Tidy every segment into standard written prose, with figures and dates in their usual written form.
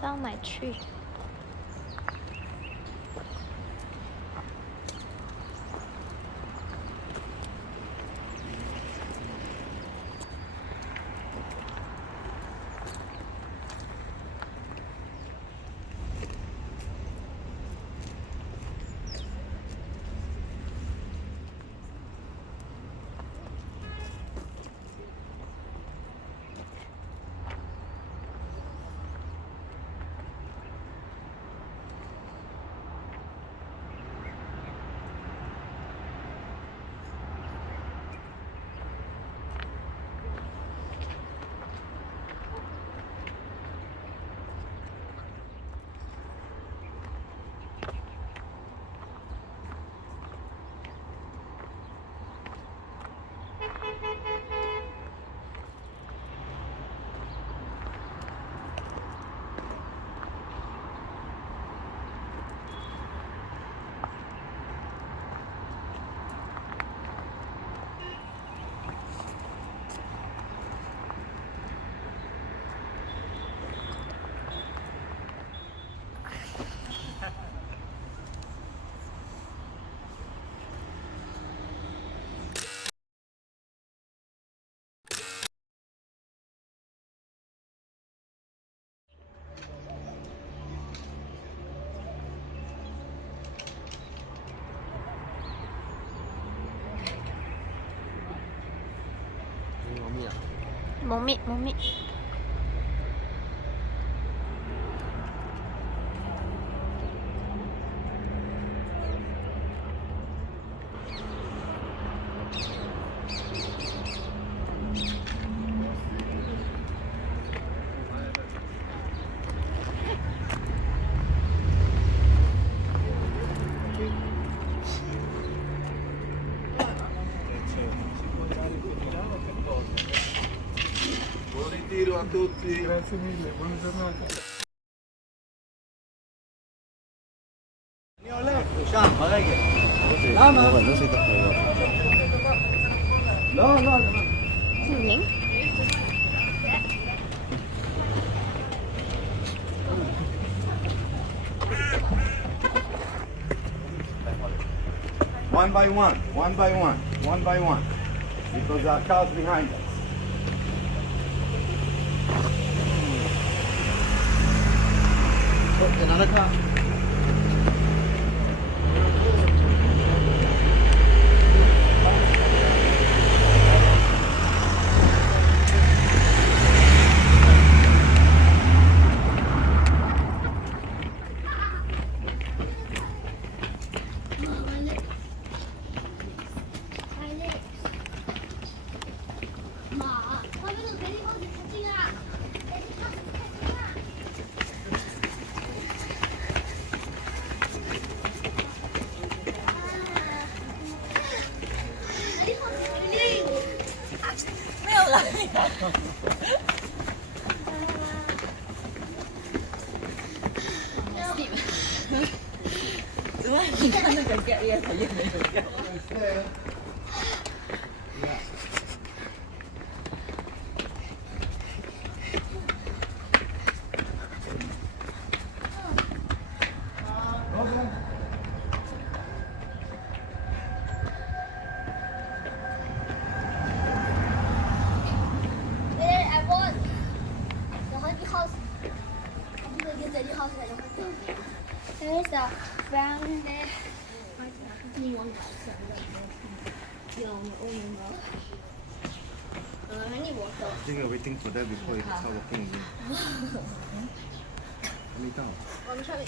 Found my tree. Mommy. Buon ritiro a tutti. Grazie mille, buona giornata. Ning. One by one. Because there are cars behind us. Oh, another car. There's a fountain there. I think we're waiting for that before it start walking again. 没到。我们上面。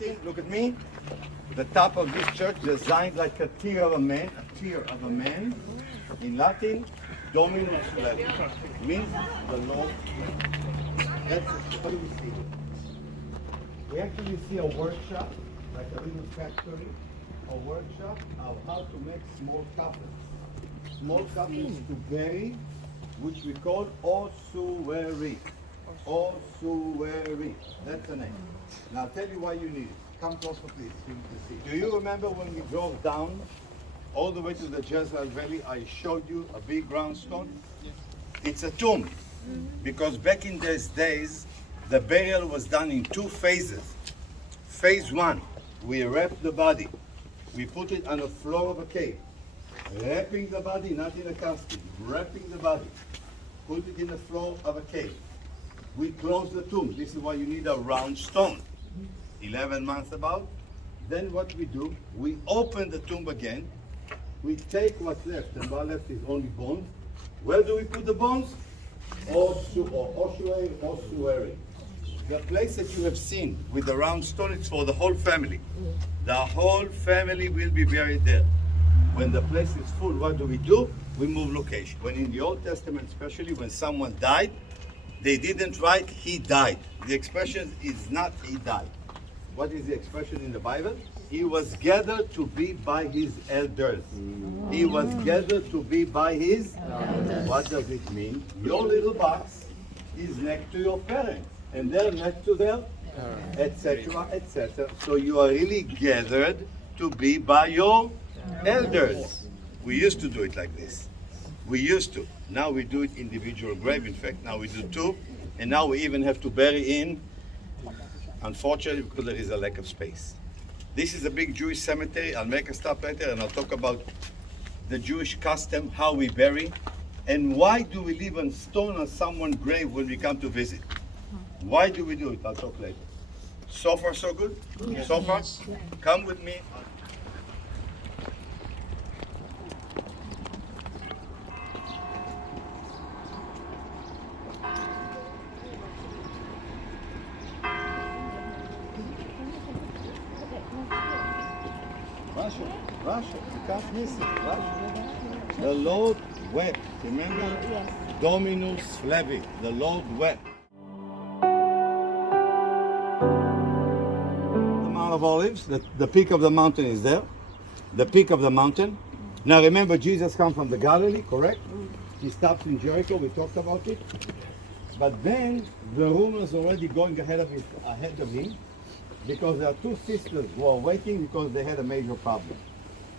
Latin, look at me. The top of this church designed like a tear of a man, In Latin, Dominus Flevit means the Lord. That's what do we see? We actually see a workshop, like a little factory, a workshop of how to make small coffins. Small coffins to bury, which we call ossuary. Ossuary. That's the name. Now I'll tell you why you need it. Come closer, please. You can see. Do you remember when we drove down all the way to the Gethsemane Valley? I showed you a big round stone. It's a tomb, because back in those days, the burial was done in two phases. Phase one, we wrap the body. We put it on the floor of a cave, wrapping the body, not in a casket, wrapping the body. Put it in the floor of a cave. We close the tomb. This is why you need a round stone. 11 months about. Then what we do, we open the tomb again. We take what's left, and what left is only bones. Where do we put the bones? Ossuary. The place that you have seen with the round stone, it's for the whole family. The whole family will be buried there. When the place is full, what do? We move location. When in the Old Testament, especially when someone died, they didn't write he died. The expression is not he died. What is the expression in the Bible? He was gathered to be by his elders. He was gathered to be by his elders. What does it mean? Your little box is next to your parents, and they're next to their etc., etc. So you are really gathered to be by your elders. We used to do it like this. We used to. Now we do it individual grave. In fact, now we do two, and now we even have to bury in, unfortunately, because there is a lack of space. This is a big Jewish cemetery. I'll make a stop later and I'll talk about the Jewish custom, how we bury, and why do we leave a stone on someone's grave when we come to visit. Why do we do it? I'll talk later. So far, so good? Yes. So far? Yes. Come with me. Russia, you can't miss it. Russia. The Lord wept. Remember? Yes. Dominus Flevit. The Lord wept. The Mount of Olives, the peak of the mountain is there. The peak of the mountain. Now remember, Jesus comes from the Galilee, correct? He stops in Jericho. We talked about it. But then the rumors already going ahead of him, because there are two sisters who are waiting because they had a major problem.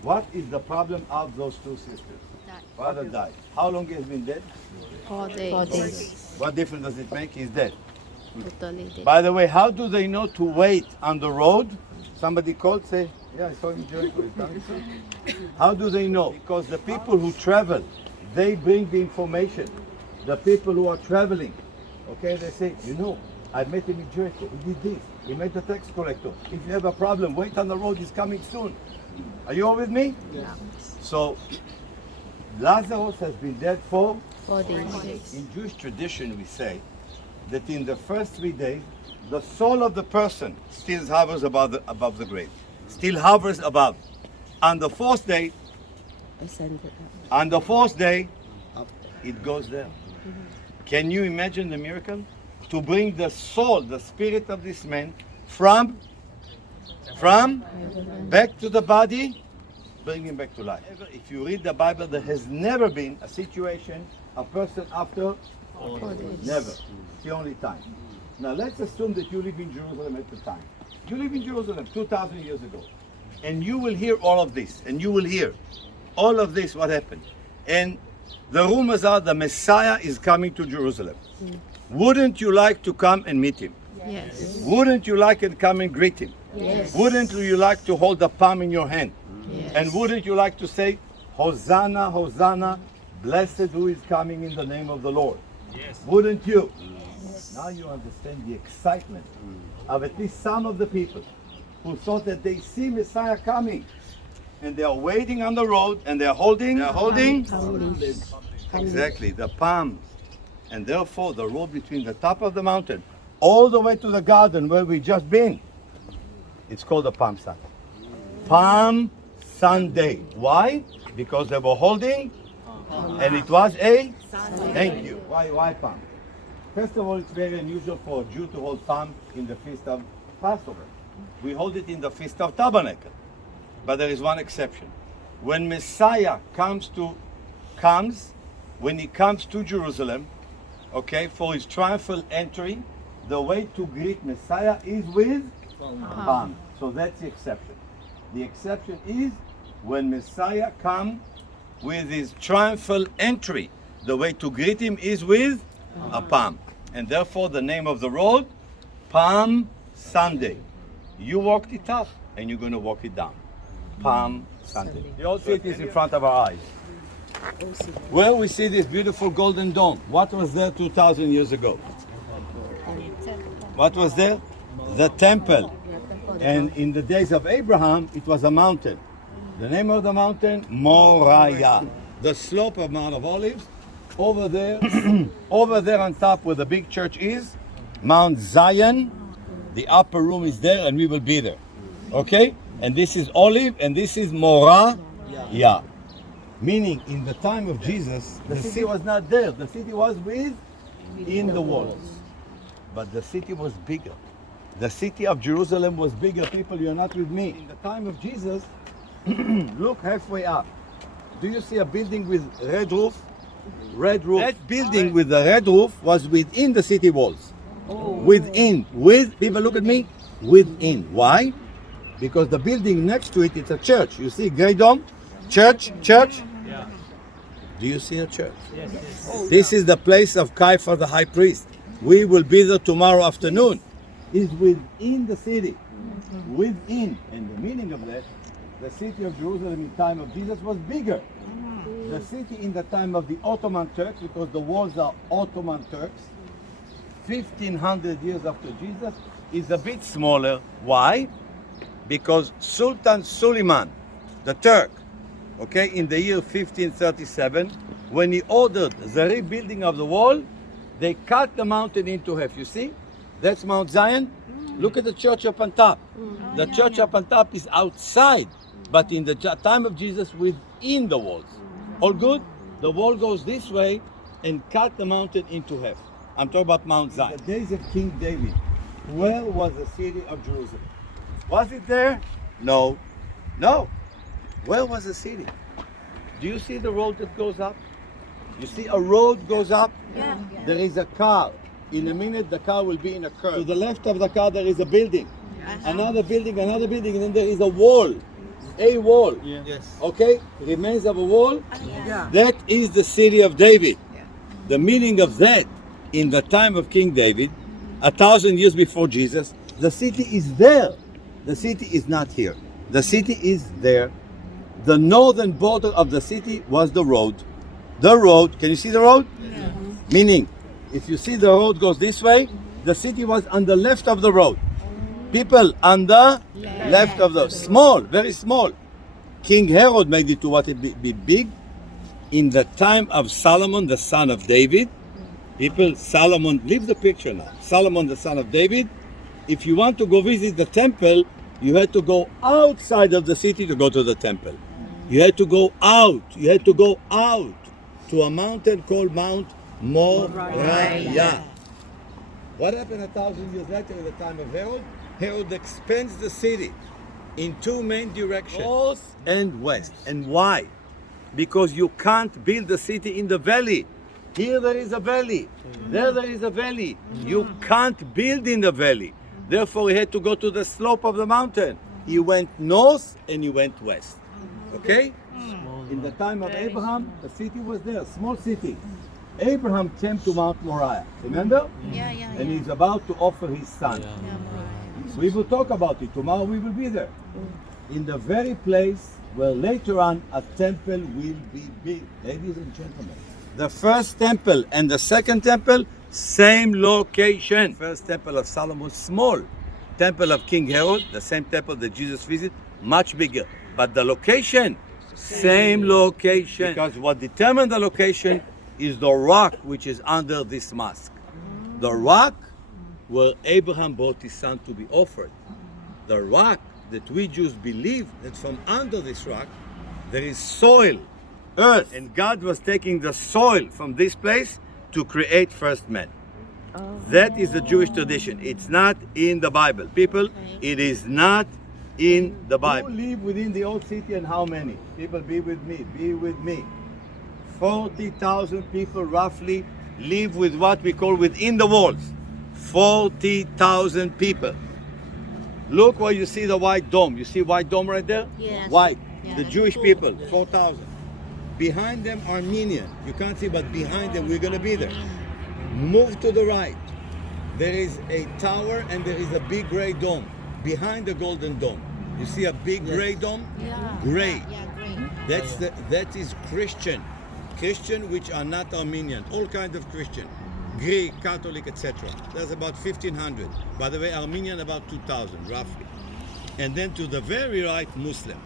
What is the problem of those two sisters? Father died. How long he has been dead? 4 days. 4 days. What difference does it make? He's dead. Totally dead. By the way, how do they know to wait on the road? Somebody called, say, yeah, I saw him in Jericho. He's coming soon. How do they know? Because the people who travel, they bring the information. The people who are traveling, okay, they say, you know, I met him in Jericho. He did this. He met the tax collector. If you have a problem, wait on the road. He's coming soon. Are you all with me? Yeah. So Lazarus has been dead for 4 days. In Jewish tradition, we say that in the first 3 days, the soul of the person still hovers above the grave, still hovers above. On the fourth day, it goes there. Can you imagine the miracle? To bring the soul, the spirit of this man, from back to the body, bring him back to life. If you read the Bible, there has never been a situation, a person after 4 days. Never. It's the only time. Now let's assume that you live in Jerusalem at the time. You live in Jerusalem 2,000 years ago. And you will hear all of this. And you will hear all of this, what happened. And the rumors are the Messiah is coming to Jerusalem. Wouldn't you like to come and meet him? Yes. Wouldn't you like to come and greet him? Yes. Wouldn't you like to hold the palm in your hand? Yes. And wouldn't you like to say, Hosanna, Hosanna, blessed who is coming in the name of the Lord? Yes. Wouldn't you? Yes. Now you understand the excitement of at least some of the people who thought that they see Messiah coming. And they are waiting on the road and they are holding exactly the palms. And therefore the road between the top of the mountain all the way to the garden where we just been. It's called a Palm Sunday. Palm Sunday. Why? Because they were holding, and it was a thank you. Why palm? First of all, it's very unusual for a Jew to hold palm in the feast of Passover. We hold it in the feast of Tabernacle, but there is one exception. When Messiah when he comes to Jerusalem, okay, for his triumphal entry, the way to greet Messiah is with palm. So that's the exception. The exception is when Messiah comes with his triumphal entry, the way to greet him is with a palm. And therefore the name of the road, Palm Sunday. You walked it up and you're going to walk it down. Palm Sunday. The old city is in front of our eyes. Well, we see this beautiful golden dome. What was there 2,000 years ago? What was there? The temple. And in the days of Abraham, it was a mountain. The name of the mountain, Moriah. The slope of Mount of Olives. Over there, over there on top where the big church is, Mount Zion. The upper room is there and we will be there. Okay? And this is Olive and this is Moriah. Yeah. Meaning, in the time of Jesus, the city was not there. The city was within the walls. But the city was bigger. The city of Jerusalem was bigger. People, you're not with me. In the time of Jesus, look halfway up. Do you see a building with red roof? Red roof. That building with the red roof was within the city walls. Within. People look at me. Within. Why? Because the building next to it, it's a church. You see Grey Dome? Church? Yeah. Do you see a church? Yes. This is the place of Caiaphas the high priest. We will be there tomorrow afternoon. Is within the city. Within. And the meaning of that, the city of Jerusalem in the time of Jesus was bigger. The city in the time of the Ottoman Turks, because the walls are Ottoman Turks, 1500 years after Jesus, is a bit smaller. Why? Because Sultan Suleiman, the Turk, okay, in the year 1537, when he ordered the rebuilding of the wall, they cut the mountain into half. You see? That's Mount Zion. Look at the church up on top. The church up on top is outside, but in the time of Jesus, within the walls. All good? The wall goes this way and cut the mountain into half. I'm talking about Mount Zion. In the days of King David, where was the city of Jerusalem? Was it there? No. No. Where was the city? Do you see the road that goes up? You see a road goes up? Yeah. There is a car. In a minute, the car will be in a curve. To the left of the car, there is a building. Another building, and then there is a wall. A wall. Yeah. Yes. Okay? Remains of a wall. That is the city of David. The meaning of that, in the time of King David, 1,000 years before Jesus, the city is there. The city is not here. The city is there. The northern border of the city was the road. The road, can you see the road? Yeah. Meaning, if you see the road goes this way, the city was on the left of the road. People on the left of the, small, very small. King Herod made it to what it be big. In the time of Solomon, the son of David, people, Solomon, leave the picture now. Solomon, the son of David, if you want to go visit the temple, you had to go outside of the city to go to the temple. You had to go out. You had to go out to a mountain called Mount Moriah. What happened 1,000 years later in the time of Herod? Herod expands the city in two main directions, north and west. And why? Because you can't build the city in the valley. Here there is a valley. There is a valley. You can't build in the valley. Therefore, he had to go to the slope of the mountain. He went north and he went west. Okay? In the time of Abraham, the city was there, a small city. Abraham came to Mount Moriah. Remember? Yeah. And he's about to offer his son. We will talk about it. Tomorrow we will be there. In the very place where later on a temple will be built. Ladies and gentlemen, the first temple and the second temple, same location. First temple of Solomon, small. Temple of King Herod, the same temple that Jesus visited, much bigger. But the location, same location. Because what determined the location is the rock which is under this mosque. The rock where Abraham brought his son to be offered. the rock that we Jews believe that from under this rock there is soil, earth, and God was taking the soil from this place to create first man. That is the Jewish tradition. It's not in the Bible. People, it is not in the Bible. Who live within the old city and how many? People, be with me, be with me. 40,000 people roughly live with what we call within the walls. 40,000 people. Look where you see the white dome. You see white dome right there? Yes. White. Yeah, The that's Jewish cool. people, 4,000. Behind them, Armenian. You can't see, but behind them, we're going to be there. Move to the right. There is a tower and there is a big gray dome. Behind the golden dome. You see a big gray dome? Yeah. Gray. Yeah, great. That is Christian. Christian which are not Armenian. All kinds of Christian. Greek, Catholic, etc. There's about 1,500. By the way, Armenian about 2,000 roughly. And then to the very right, Muslim.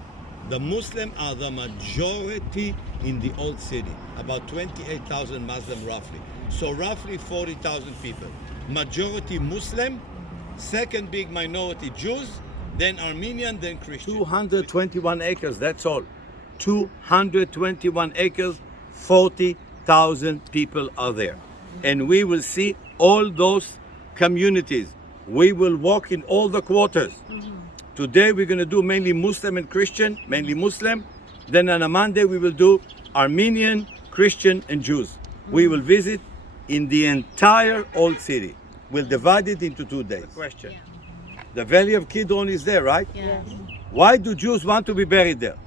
The Muslim are the majority in the old city. About 28,000 Muslim roughly. So roughly 40,000 people. Majority Muslim, second big minority Jews, then Armenian, then Christian. 221 acres, that's all. 221 acres, 40,000 people are there. And we will see all those communities. We will walk in all the quarters. Today we're going to do mainly Muslim and Christian, mainly Muslim. Then on a Monday we will do Armenian, Christian and Jews. We will visit in the entire old city. We'll divide it into 2 days. Question. The Valley of Kidron is there, right? Yes. Why do Jews want to be buried there?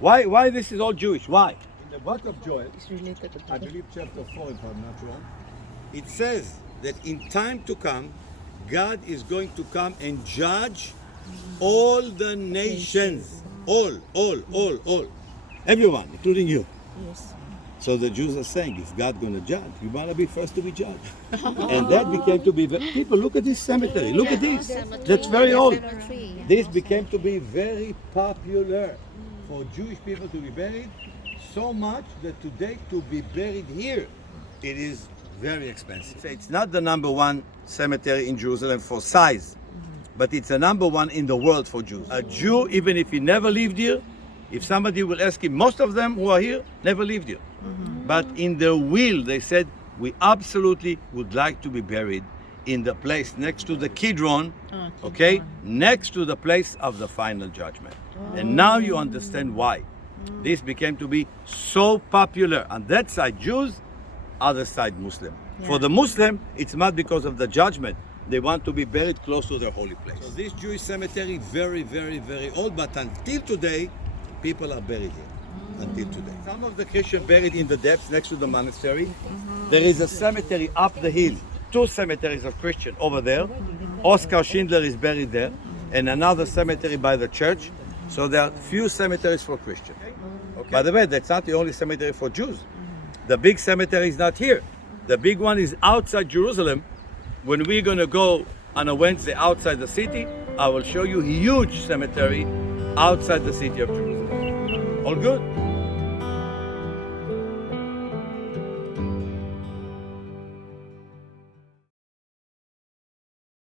Why this is all Jewish? Why? In the book of Joel, It's related to I believe chapter 4 if I'm not wrong, it says that in time to come, God is going to come and judge all the nations. All. Everyone, including you. Yes. So the Jews are saying, if God's going to judge, you want to be first to be judged. And that became to be, people, look at this cemetery, look at this. That's very old. Cemetery. This became to be very popular for Jewish people to be buried, so much that today to be buried here, it is very expensive. It's not the #1 cemetery in Jerusalem for size, but it's the #1 in the world for Jews. A Jew, even if he never lived here, if somebody will ask him, most of them who are here never lived here. But in their will, they said, we absolutely would like to be buried in the place next to the Kidron, okay? Next to the place of the final judgment. And now you understand why. This became to be so popular. On that side, Jews, other side, Muslim. For the Muslim, it's not because of the judgment. They want to be buried close to their holy place. So this Jewish cemetery, very, very, very old, but until today, people are buried here. Until today. Some of the Christians buried in the depths next to the monastery. There is a cemetery up the hill. 2 cemeteries of Christian over there. Oscar Schindler is buried there. And another cemetery by the church. So there are few cemeteries for Christians. Okay. By the way, that's not the only cemetery for Jews. The big cemetery is not here. The big one is outside Jerusalem. When we're going to go on a Wednesday outside the city, I will show you a huge cemetery outside the city of Jerusalem. All good?